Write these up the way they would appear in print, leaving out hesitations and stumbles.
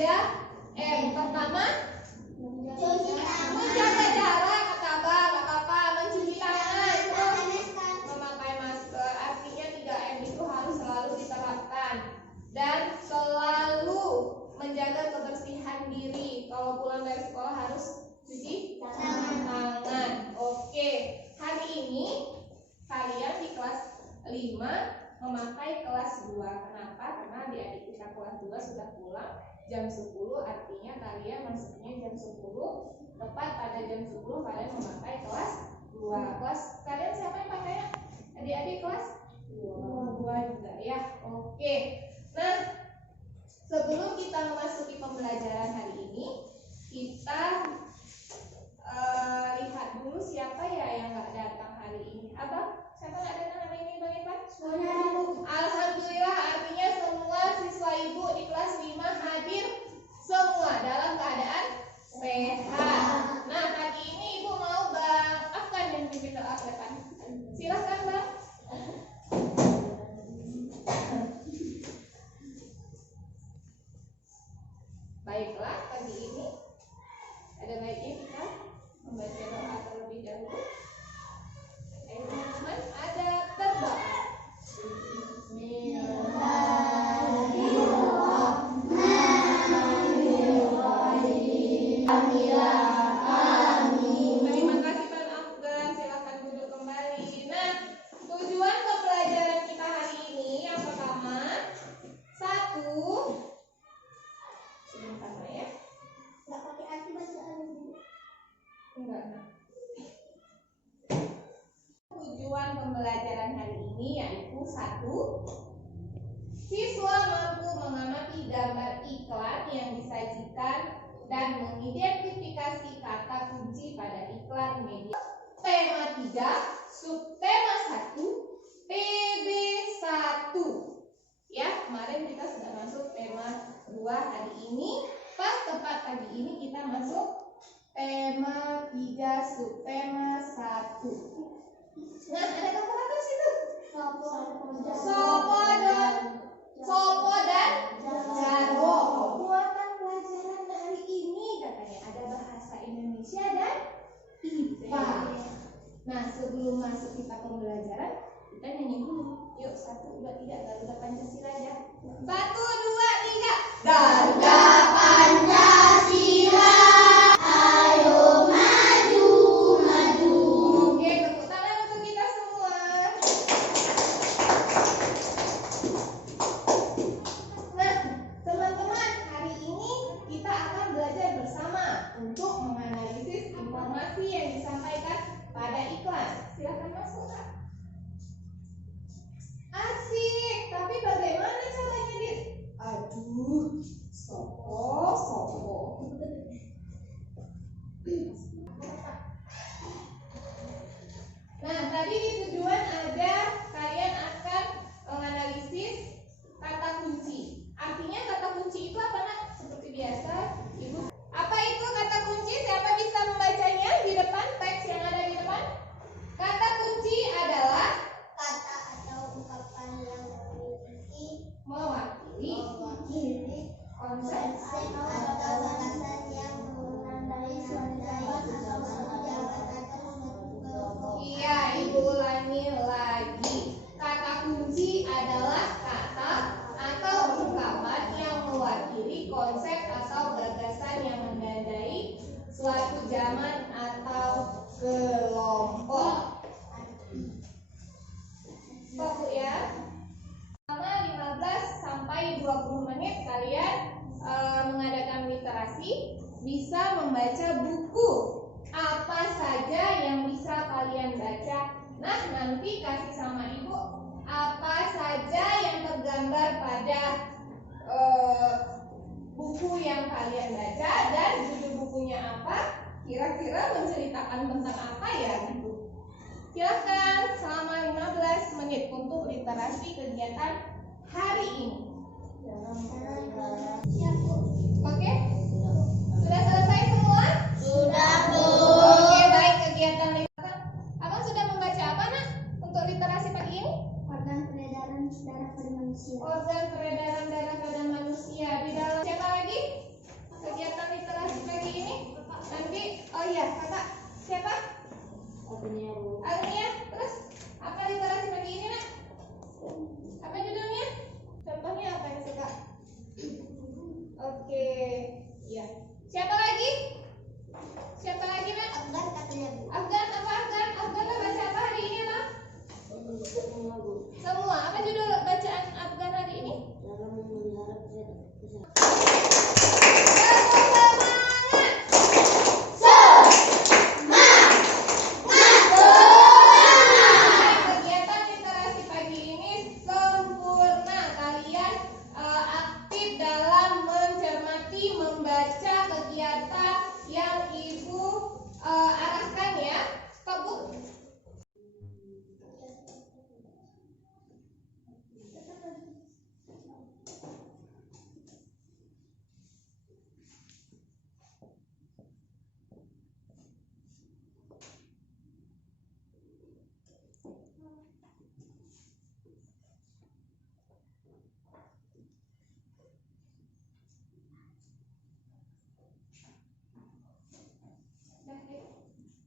3M. Pertama, menjaga jarak, kata Abang, nggak apa-apa. Mencuci tangan, terus memakai masker. Artinya 3M itu harus selalu diterapkan dan selalu menjaga kebersihan diri. Kalau pulang dari sekolah harus cuci tangan. Oke, hari ini kalian di kelas 5 memakai kelas 2. Kenapa? Karena adik-adik kita kelas 2 sudah pulang jam 10, artinya kalian masuknya jam 10. Tepat pada jam 10 kalian memakai kelas 2. Kelas kalian siapa yang pakainya? Adik-adik kelas 2 juga ya. Oke. Nah, sebelum kita memasuki pembelajaran hari ini, kita lihat dulu siapa ya yang nggak datang hari ini. Abang, siapa nggak datang hari ini, Bang Ivan? Alhamdulillah, artinya semua siswa ibu di kelas 5 hadir semua dalam keadaan sehat. Nah, pagi ini ibu mau Bang Afgan yang pimpin doa ke depan. Silahkan Bang. Baiklah, pagi ini ada baiknya kita membaca doa terlebih dahulu. Ayo teman-teman, ada berdoa. Terima kasih Bang Afgan, silakan duduk kembali. Nah, tujuan pembelajaran kita hari ini yang pertama, 1. Sebentar ya. Nggak pakai arti bacaan dulu. Enggak. Tujuan pembelajaran hari ini yaitu 1. Siswa mampu mengamati gambar iklan yang disajikan dan mengidentifikasi kata kunci pada iklan media. Tema 3, subtema 1, PB1. Ya, kemarin kita sudah masuk tema 2 hari ini. Pas tepat pagi ini kita masuk tema 3, subtema 1. Nah, ada kata apa situ? Sopo dan jarwo. Muatan pelajaran hari ini katanya ada bahasa Indonesia dan IPA. Nah, sebelum masuk kita pembelajaran, kita nyanyi dulu. Yuk, 1, 2, 3, Garuda Pancasila ya. 1, 2, 3. Garuda Pancasila. Ayo maju, maju. Oke, tepuk tangan untuk kita semua. Nah, teman-teman, hari ini kita akan belajar bersama untuk menganalisis informasi yang disampaikan pada iklan. Silakan masuk, Kak. Asik, tapi bagaimana caranya, Dit? Aduh, sopo. Nah, tadi di tujuan ada kalian akan menganalisis kata kunci. Artinya kata kunci itu apa, Nak? Seperti biasa, Ibu. Apa itu kata kunci? Siapa bisa membacanya di depan teks yang ada di depan? Kata kunci adalah Kata atau ungkapan yang memiliki mewakili konsep atau batasan yang menandai atau sejalan atau suatu. Iya, Ibu ulangi lagi. Kata kunci adalah kata atau ungkapan yang mewakili konsep atau gagasan yang menandai suatu zaman atau kelompok. Stop Bu ya. Selama 15 sampai 20 menit kalian mengadakan literasi, bisa membaca buku apa saja yang bisa kalian baca. Nah, nanti kasih sama Ibu apa saja yang tergambar pada buku yang kalian baca dan judul bukunya apa, kira-kira menceritakan tentang apa ya gitu. Silakan selama 15 menit untuk literasi kegiatan hari ini. Oke? Sudah selesai semua? Sudah, Bu. Oke, baik, kegiatan literasi. Abang sudah membaca apa, Nak? Untuk literasi pagi ini? Organ peredaran darah pada manusia. Organ peredaran darah pada manusia. Di dalam siapa lagi? Kegiatan literasi pagi ini sempurna. Kalian aktif dalam mencermati, membaca kegiatan yang Ibu arahkan ya. Stop, Bu.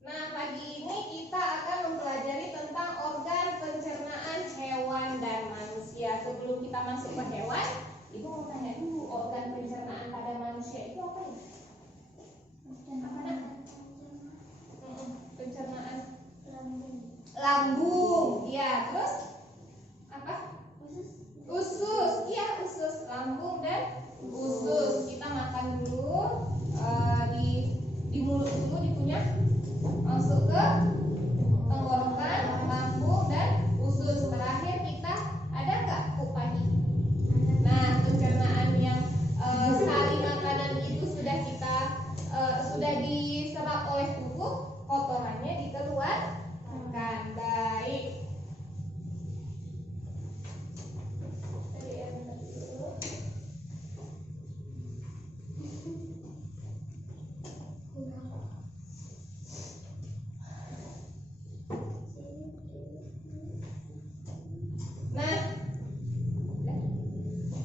Nah, pagi ini kita akan mempelajari tentang organ pencernaan hewan dan manusia. Sebelum kita masuk ke hewan, Ibu mau tanya dulu, organ pencernaan pada manusia itu apa ya? Apa nak? Pencernaan lambung. Ya, terus apa? Usus. Iya, usus, lambung dan usus. Kita makan dulu di mulut dulu, dikunyah, masuk ke tenggorokan, lambung dan usus. Terakhir kita ada nggak pagi? Nah, pencernaan yang sari makanan itu sudah kita sudah diserap oleh tubuh, kotorannya dikeluarkan. Baik.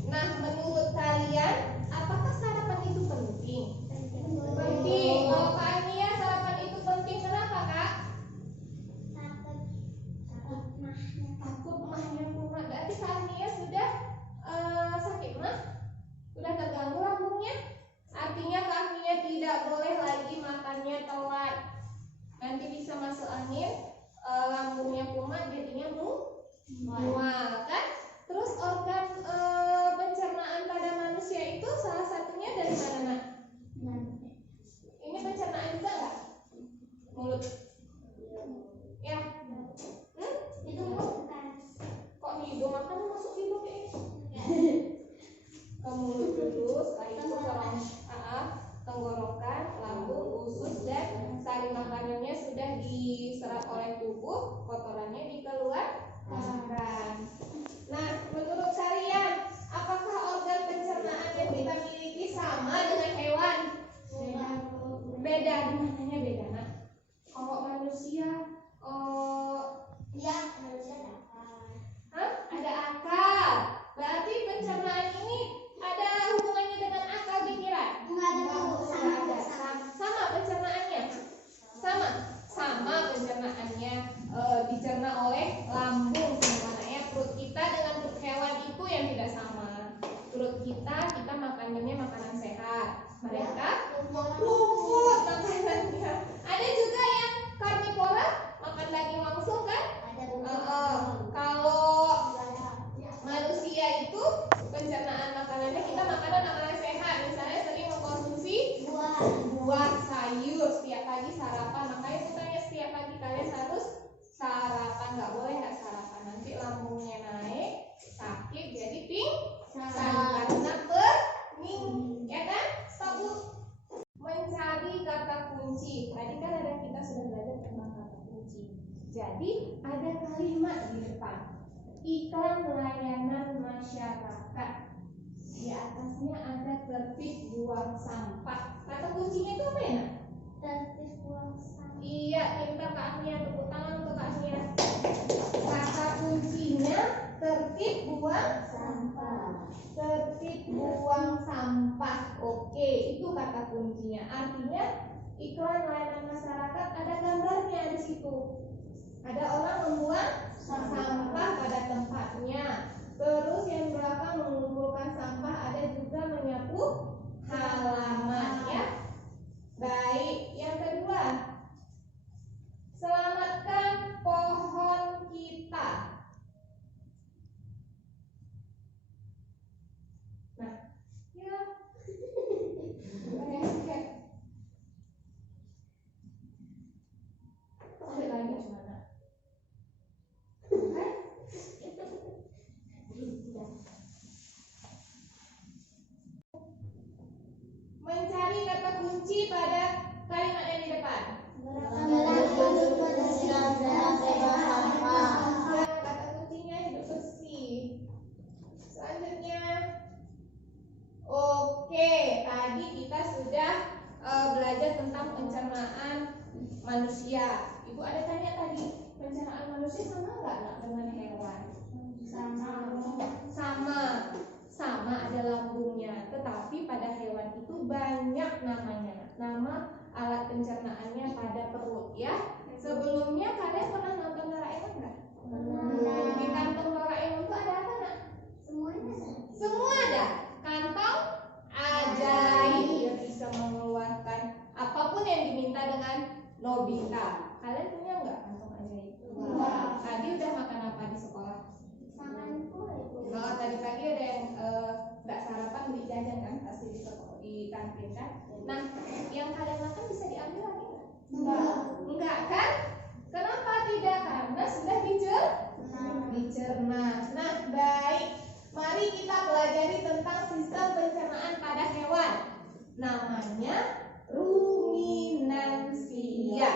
Nah, menurut kalian, apakah sarapan itu penting? Penting. Kalau Kak Ania, sarapan itu penting. Kenapa, Kak? Takut mahnya kumat. Berarti Kak Ania sudah sakit mah? Sudah terganggu lambungnya? Artinya Kak Ania tidak boleh lagi makannya telat. Nanti bisa masuk angin, lambungnya kumat, jadinya mual kan? Terus organ pencernaan pada manusia itu salah satunya dari mana, Nak? Ini pencernaan juga nggak? Mulut. Ya. Kok hidung? Makan masuk hidung kayak ini. Ke mulut dulu, setelah itu ke tenggorokan, lambung, usus, dan sari makanannya sudah diserap oleh tubuh, kotorannya dikeluarkan. Nah, menurut kalian, apakah organ pencernaan yang kita miliki sama dengan hewan? Beda. Di mananya beda, Nak? Kalau manusia, ada akal. Berarti pencernaan ini ada hubungannya dengan akal pikiran? Sama pencernaannya? Sama pencernaannya, dicerna oleh lambung sebenarnya. Perut kita dengan perut hewan itu yang tidak sama. Perut kita makanannya makanan sehat. Mereka rumput makanannya. Ada juga yang karnivora, makan daging langsung kan? Kalau manusia itu pencernaan makanannya, kita makanan sehat. Misalnya sering mengkonsumsi buah, sayur setiap pagi sarapan. Makanya aku tanya setiap pagi kalian harus sarapan, nggak boleh nggak sarapan. Nanti lambungnya naik, sakit, jadi pingsan karena pening, ya kan? Stop, Bu. Mencari kata kunci. Tadi kan ada kita sudah belajar tentang kata kunci. Jadi ada kalimat di depan. Iklan layanan masyarakat. Di atasnya ada tertib buang sampah. Kata kuncinya itu apa ya? Tertib buang sampah. Iya, minta Kak Ania, tepuk tangan untuk Kak Ania. Kata kuncinya tertib buang Sampah. tertib buang sampah. Oke, itu kata kuncinya. Artinya iklan layanan masyarakat ada gambarnya di situ. Ada orang membuang sampah pada tempatnya. Terus yang belakang mengumpulkan sampah, ada juga menyapu halaman ya. Baik, yang kedua, selamatkan pohon kita. Nah, kunci pada kalimat yang di depan? Kata kuncinya hidup bersih. Selanjutnya, oke, tadi kita sudah belajar tentang pencernaan manusia. Ibu ada tanya tadi, pencernaan manusia sama nggak dengan hewan? Sama ada lambungnya. Tetapi pada hewan itu banyak namanya. Nama alat pencernaannya pada perut ya. Sebelumnya kalian pernah nonton Doraemon nggak? Di kantong Doraemon itu ada apa nak? Semua ada. Kantong ajaib yang bisa mengeluarkan apapun yang diminta dengan Nobita. Kalian punya nggak kantong ajaib? Tadi udah makan apa di sekolah? Kalau tadi pagi ada yang nggak sarapan beli jajan kan, pasti di kantin kan. Nah, yang kalian makan bisa diambil lagi nggak? Enggak kan? Kenapa tidak? Karena sudah dicerna. Nah, baik. Mari kita pelajari tentang sistem pencernaan pada hewan. Namanya ruminansia.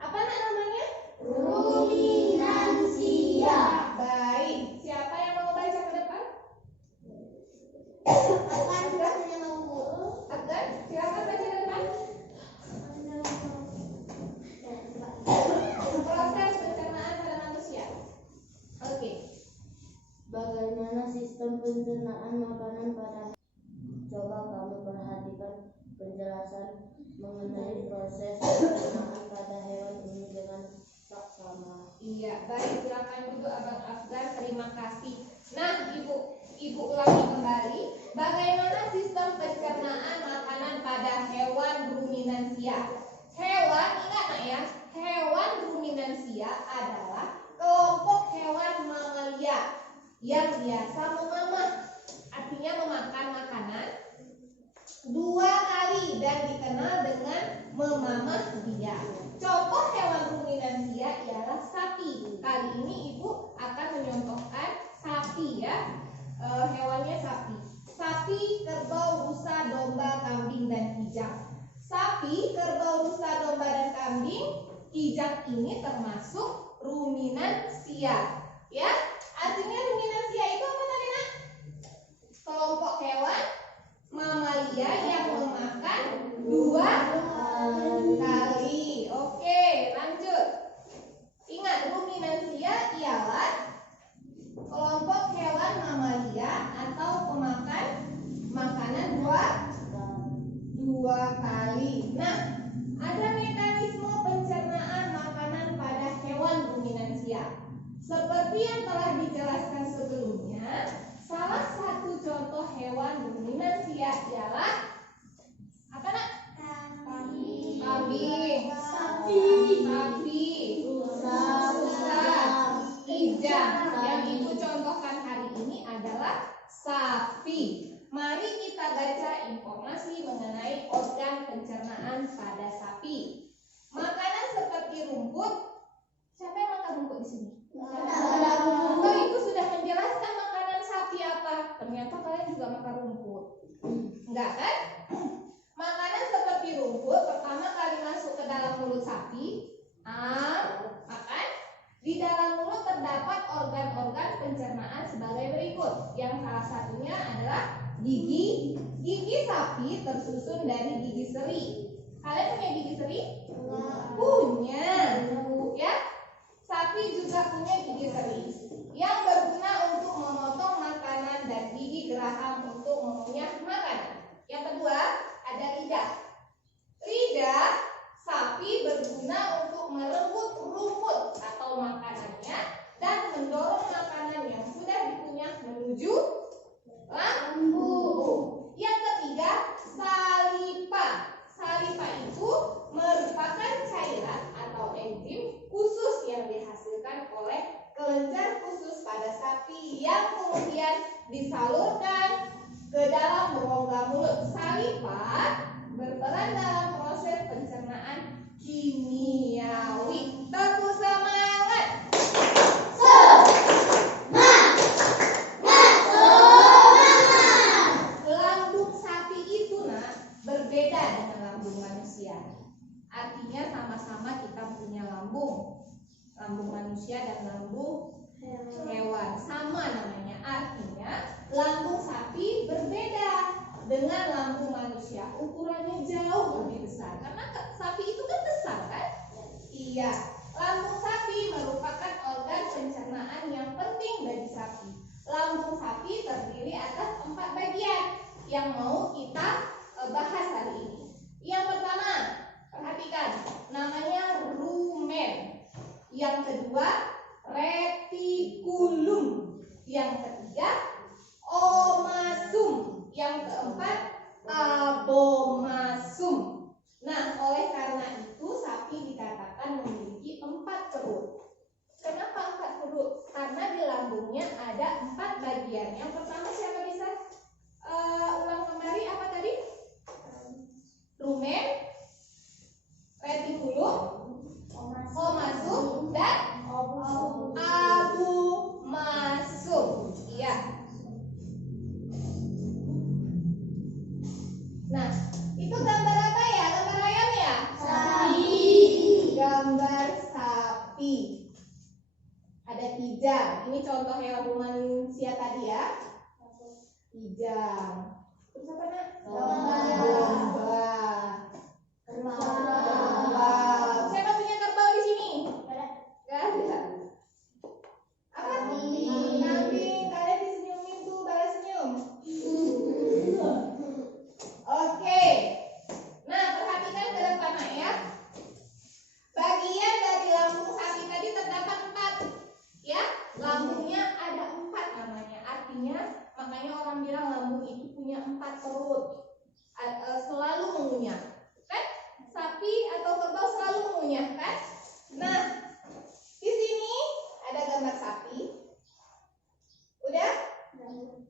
Apa namanya? Ruminansia. Baik. Siapa yang mau baca ke depan? Agar silakan baca ke depan. Proses pencernaan pada manusia. Oke. Bagaimana sistem pencernaan makanan pada? Coba kamu perhatikan penjelasan mengenai proses pencernaan pada hewan ini dengan saksama. Iya, baik, silakan duduk Abang Afgan, terima kasih. Nah, Ibu ulangi kembali. Bagaimana sistem pencernaan makanan pada hewan ruminansia? Hewan, ingat nak ya, hewan ruminansia adalah kelompok hewan mamalia yang biasa memamah, artinya memakan makanan 2 kali dan dikenal dengan memamah biak. Contoh hewan ruminansia ialah sapi. Kali ini Ibu akan menyontohkan sapi ya. Hewannya sapi. Sapi, kerbau, rusa, domba, kambing, dan kijang. Sapi, kerbau, rusa, domba, dan kambing, kijang ini termasuk ruminansia. Ya, artinya ruminansia itu apa tadi nak? Kelompok hewan mamalia yang memakan 2 kali. Oke, lanjut. Ingat, ruminansia ialah kelompok hewan mamalia atau pemakan makanan 2 kali. Nah, ada mekanisme pencernaan makanan pada hewan ruminansia. Seperti yang telah dijelaskan sebelumnya, salah satu contoh hewan ruminansia ialah apa nak? Kambing, sapi, rusa, kijang. Yang Ibu contohkan hari ini adalah sapi. Mari kita baca informasi mengenai organ pencernaan pada sapi. Makanan seperti rumput. Siapa yang makan rumput di sini? Oh, Ibu sudah menjelaskan makanan sapi apa? Ternyata kalian juga makan rumput. Enggak kan? Makanan seperti rumput pertama kali masuk ke dalam mulut sapi. Makan. Di dalam mulut terdapat organ-organ pencernaan sebagai berikut. Yang salah satunya adalah gigi. Gigi sapi tersusun dari gigi seri. Kalian punya gigi seri? Punya. Ya. Sapi juga punya gigi seri yang berguna untuk memotong makanan dan gigi geraham untuk mengunyah makanan. Yang kedua, ada lidah. Lidah sapi berguna untuk merebut rumput atau makanannya dan mendorong makanan yang sudah dikunyah menuju lambung. Yang ketiga, saliva. Saliva itu merupakan cairan atau enzim khusus yang dihasilkan oleh kelenjar khusus pada sapi yang kemudian disalurkan ke dalam rongga mulut. Saliva berperan dalam proses pencernaan kimiawi. Tepuk semangat. Lambung sapi itu berbeda dengan lambung manusia. Artinya sama-sama kita punya lambung manusia dan lambung hewan sama namanya. Artinya lambung sapi berbeda dengan lambung manusia, ukurannya jauh lebih besar karena sapi itu kan besar kan? Iya, lambung sapi merupakan organ pencernaan yang penting bagi sapi. Lambung sapi terdiri atas 4 bagian yang mau kita bahas hari ini. Yang pertama, perhatikan, namanya rumen. Yang kedua, retikulum. Yang ketiga, omasum. Yang keempat, abomasum. Nah, oleh karena itu sapi dikatakan memiliki 4 perut. Kenapa 4 perut? Karena di lambungnya ada 4 bagian. Yang pertama siapa bisa ulang kembali apa tadi? Rumen, retikulum, omasum, dan abomasum. Iya. Nah, itu gambar apa ya? Gambar ayam ya? Sapi. Gambar sapi. Ada kijang. Ini contoh hewan manusia tadi ya. Kijang. Terus apa nak? Domba. Kerbau. Siapa punya kerbau di sini? Gak ada. Apa? Kambing. Kalian disenyumin tuh, balas senyum. Oke. Nah, perhatikan ke depan ya. Bagian dari lambung sapi tadi terdapat 4. Ya, lambungnya ada 4 namanya. Artinya, makanya orang bilang lambung itu punya 4 perut. Selalu mengunyah. Kan? Sapi atau kerbau selalu mengunyah, kan? Nah, di sini ada gambar sapi. Udah?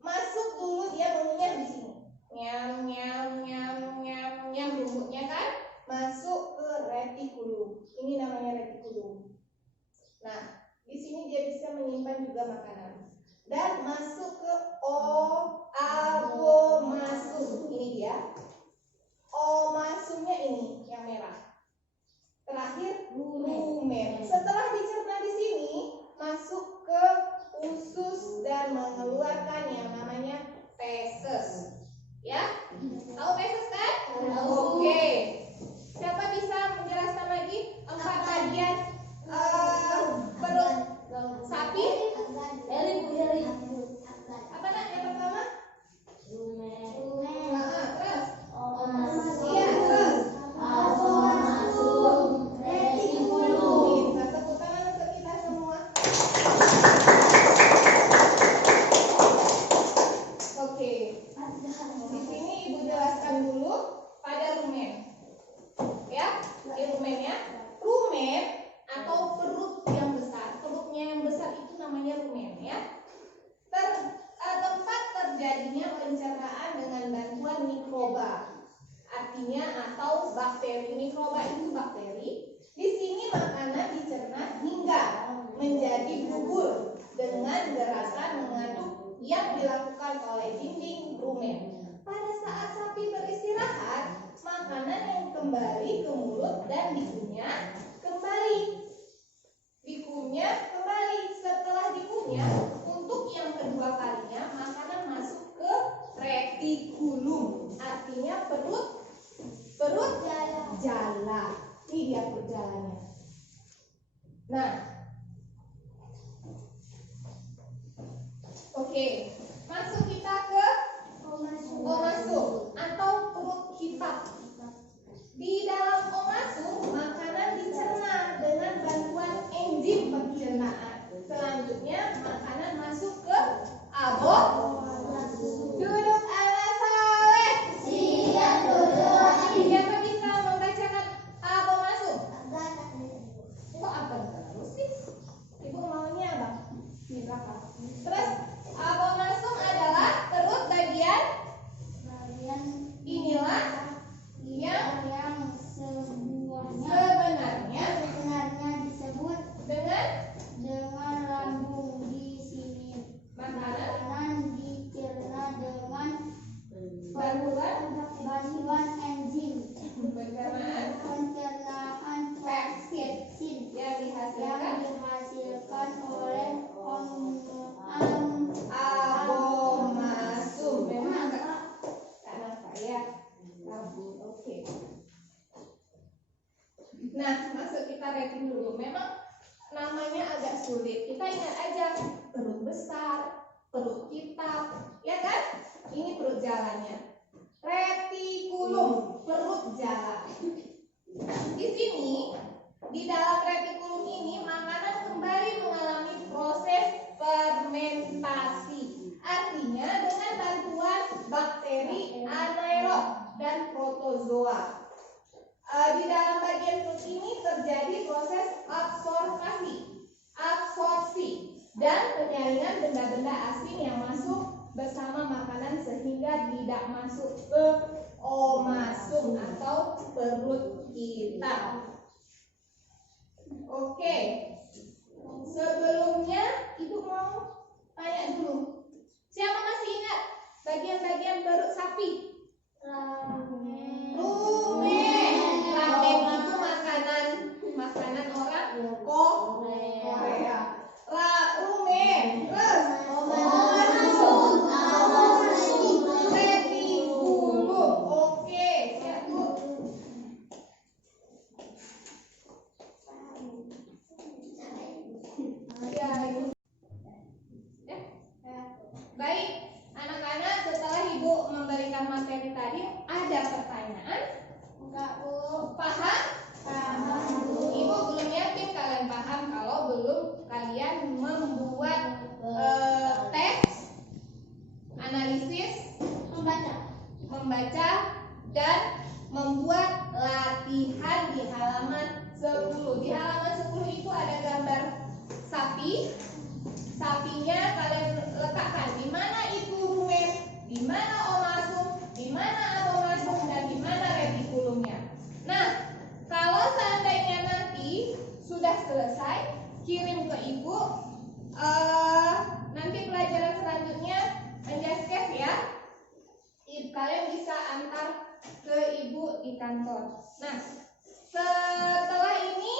Masuk dulu dia mengunyah di sini. Nyam nyam nyam nyam nyam rumputnya kan masuk ke retikulum. Ini namanya retikulum. Nah, di sini dia bisa menyimpan juga makanan dan masuk ke abomasum. Ini dia. Omasumnya ini yang merah. Terakhir rumen. Setelah dicerna di sini masuk ke usus dan mengeluarkan yang namanya feses. Ya, tahu feses kan? Oke. Siapa bisa menjelaskan lagi 4 bagian perut sapi? Apa nak? Yang pertama? Terus? Iya, terus? Bisa tepuk tangan untuk kita semua. Oke. Di sini ibu jelaskan dulu pada rumen. Ya, di rumennya. Rumen atau perut yang besar. Perutnya yang besar itu namanya rumen ya. Tempat terjadinya pencernaan dengan bantuan mikroba. Artinya atau bakteri. Mikroba itu bakteri. Di sini makanan dicerna hingga menjadi bubur dengan gerakan mengaduk yang dilakukan oleh dinding rumen. Pada saat sapi beristirahat, makanan yang kembali ke mulut dan dikunyah kembali. Setelah dikunyah, untuk yang kedua kalinya makanan masuk ke retikulum. Artinya perut jala. Ini dia perut jalanya. Nah, oke. Masuk kita ke omasum atau perut hitam. Di dalam omasum, makanan dicerna dengan bantuan enzim pencernaan. Selanjutnya, makanan masuk ke abomasum. Duduk ala saleh. Siap duduk. Siapa bisa membacakan abomasum? Kok apa terus sih? Ibu maunya apa? Di belakang. Terus, abomasum adalah perut bagian inilah yang sebenarnya disebut dengan lambung. Di sini makanan dicerna dengan bantuan enzim. pencernaan pepsid yang dihasilkan oleh abomasum. Memang agak kenapa ya? Oke. Nah, masuk kita rating dulu. Memang namanya agak sulit. Kita ingat aja perut besar, perut hitam, ya kan? Ini perut jalannya. Retikulum, perut jalan. Di sini, di dalam retikulum ini makanan kembali mengalami proses fermentasi. Artinya dengan bantuan bakteri anaerob dan protozoa. Di dalam bagian perut ini terjadi proses absorpsi dan penyaringan benda-benda asing yang masuk bersama makanan sehingga tidak masuk ke omasum atau perut kita. Oke. Sebelumnya Ibu mau tanya dulu. Siapa masih ingat bagian-bagian perut sapi? Rumen. Ramen itu makanan orang Korea. Rumen. Terus retikulum. Oke, siap Bu. Ya, Ibu. Baik, anak-anak, setelah Ibu memberikan materi tadi, ada pertanyaan? enggak Bu. Paham? Paham Bu. Ibu belum yakin kalian paham kalau belum kalian membuat teks, analisis, membaca, dan membuat latihan di halaman 10. Di halaman 10 itu ada gambar sapi. Sapinya kalian letakkan di mana itu rumen, di mana omasum, di mana abomasum, dan di mana retikulumnya. Nah, kalau seandainya nanti sudah selesai, kirim ke Ibu. Nanti pelajaran selanjutnya menjasket ya. Kalian bisa antar ke Ibu di kantor. Nah, setelah ini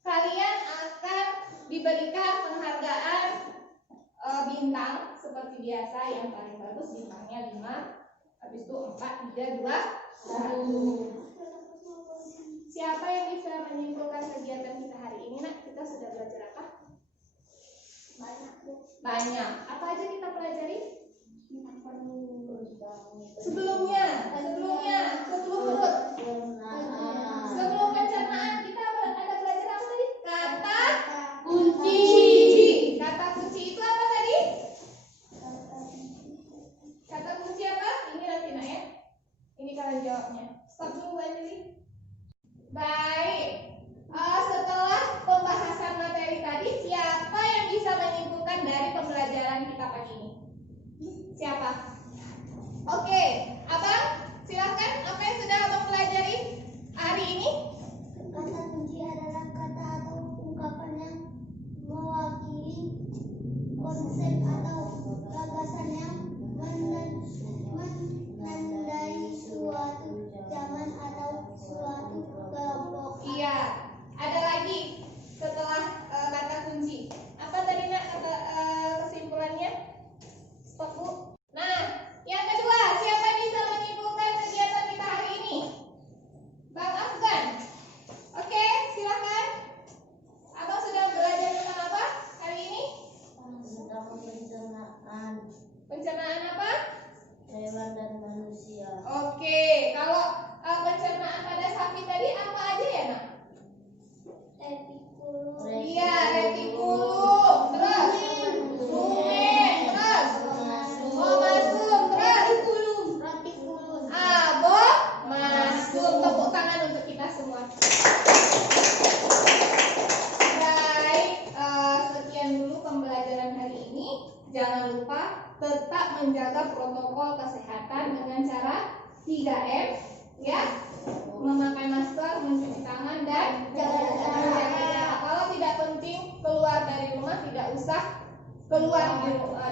kalian akan diberikan penghargaan bintang seperti biasa. Yang paling bagus bintangnya 5, habis itu 4, 3, 2, 1. Siapa yang bisa menyimpulkan kegiatan kita hari ini, Nak? Kita sudah belajar apa? Banyak. Apa aja kita pelajari? Sebelum perut. Sebelum pencernaan kita ada belajar apa tadi? Kata kunci. Kata kunci itu apa tadi? Kata kunci apa? Ini nanti Nak ya. Ini kalian jawabnya. Stop dulu Bu Anjeli. Baik. Setelah pembahasan materi tadi, siapa yang bisa menyimpulkan dari pembelajaran kita pagi ini? Siapa? Oke, Abang, silakan. Apa yang sudah Abang pelajari hari ini? Kata kunci adalah kata atau ungkapan yang mewakili konsep atau gagasan yang menandai suatu zaman atau suatu kelompok. Iya. Ada lagi setelah kata kunci. Apa tadi Nak kesimpulannya? Stop Bu. Nah, yang kedua, siapa yang bisa menyimpulkan kegiatan kita hari ini? Bang Afgan. Oke, silakan. Abang sudah belajar tentang apa hari ini? Tentang pencernaan Pencernaan apa? hewan dan manusia. Oke, kalau pencernaan pada sapi tadi apa aja ya Nak? Retikulum. Iya, retikulum. Terus rumen. Terus omasum. Terus Retikulum. abomasum. Tepuk tangan untuk kita semua. Baik, sekian dulu pembelajaran hari ini. Jangan lupa tetap menjaga protokol kesehatan dengan cara 3M ya. Memakai masker, mencuci tangan, dan jaga jarak. Kalau tidak penting keluar dari rumah, tidak usah keluar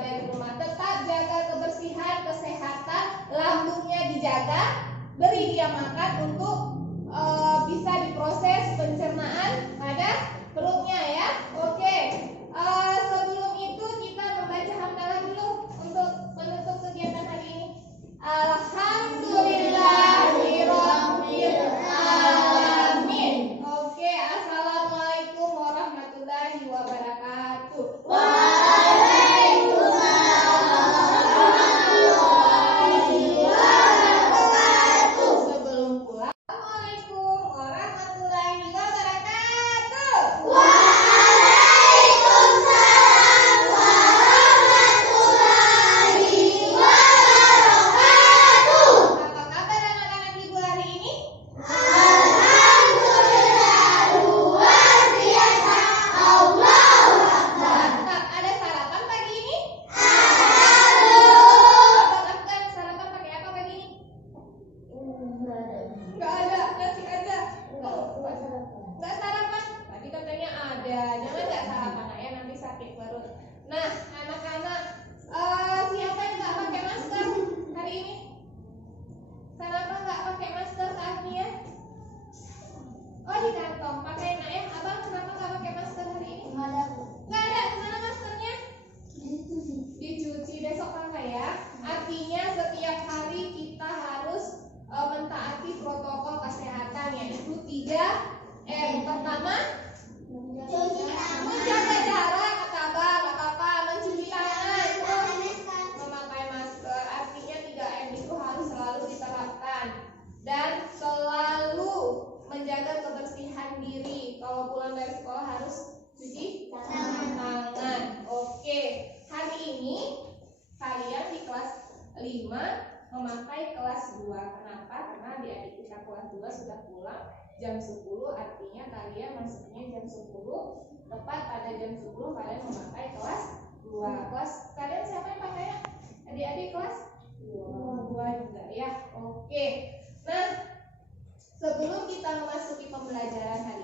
dari rumah. Tetap jaga kebersihan, kesehatan, lambungnya dijaga, beri dia makan untuk bisa diproses pencernaan pada perutnya ya. Oke. Sebelum itu kita membaca hamdalah dulu untuk menutup kegiatan hari ini. Alhamdulillahirabbil alamin. Oke, assalamualaikum warahmatullahi wabarakatuh. Sebelum pulang, assalamualaikum warahmatullahi wabarakatuh. Apa kabar anak-anak ibu hari ini? Mantap. Ada sarapan pagi ini? Lakukan sarapan pakai apa pagi ini? Nggak ada, nasi aja. Nggak sarapan? Tadi katanya ada. Jangan nggak sarapan ya, nanti sakit perut. Nah, anak-anak, siapa yang nggak pakai masker hari ini? Kenapa nggak pakai masker saat ini ya? Oh, di kantong. Pakai nak ya. Abang kenapa nggak pakai masker hari ini? Nggak ada. Kemana maskernya? Dicuci, besok pakai ya. Artinya setiap hari kita harus mentaati protokol kesehatan, yaitu 3M. Pertama, menjaga jarak, kata abang, nggak apa-apa. Mencuci tangan, memakai masker. Artinya 3M itu harus selalu diterapkan dan selalu menjaga kebersihan diri. Kalau pulang dari sekolah harus cuci tangan. Oke, hari ini kalian di kelas 5 memakai kelas 2. Kenapa? Karena adik-adik kita kelas 2 sudah pulang jam 10, artinya kalian masuknya jam 10. Tepat pada jam 10 kalian memakai kelas 2. Kelas kalian siapa yang pakai? Adik-adik kelas 2 juga ya. Oke. Nah, sebelum kita memasuki pembelajaran hari